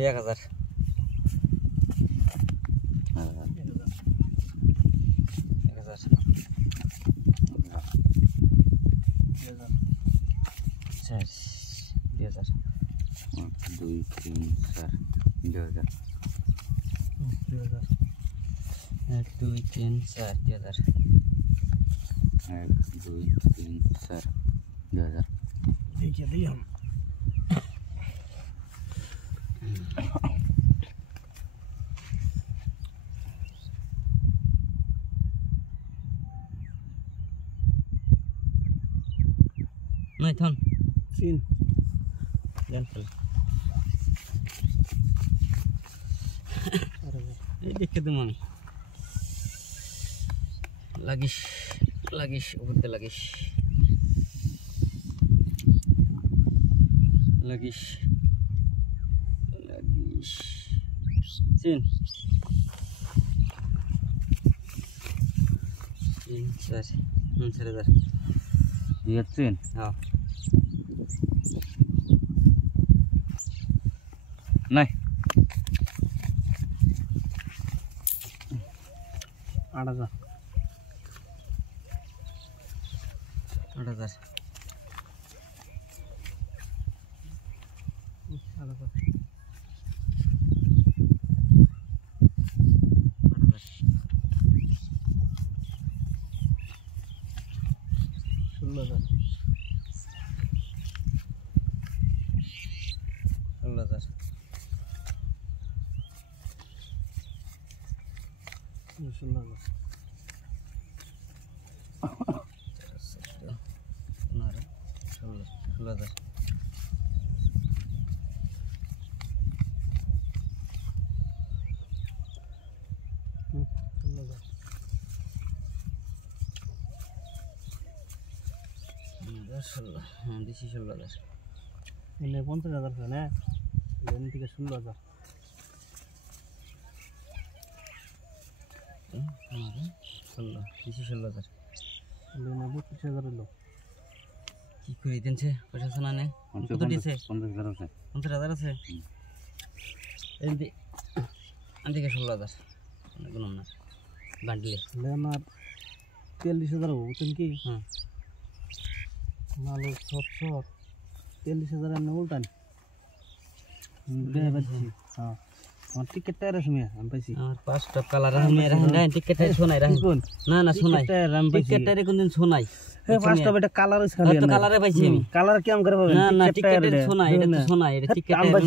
1000 2 3 4 2000 1 2 3 4 2000 1 2 3 4 2000 देखिए दी हम नहीं थन scene jangan ini dikit mami lagis udah lagis sin sar lihat sin नहीं 8000 दिस 16000 इन्हें 50000 था ना लेने के 16000 16000 लेने 25000 लो কি করে দিনছে পয়সা শোনা নে কত দিছে 50000 আছে 50000 আছে এন্দি আন্দিকে 16000 অনেক গুণ না বান্ডলে लेना 43000 हो तुम की हां मालो 700 43000 ने उल्टा दे बच्ची हां और टिकट टायर में हम पैसे और 5 टा कलर में रहन टिकट टायर सोनाई रहन ना ना सोनाई टिकट टायर कोन दिन सोनाई ए 5 टा बेटा कलर खाली तो कलरे पाइছি আমি कलर क्या हम करबो ना ना टिकट टायर सोनाई এটা তো সোনাই এটা टिकट टायर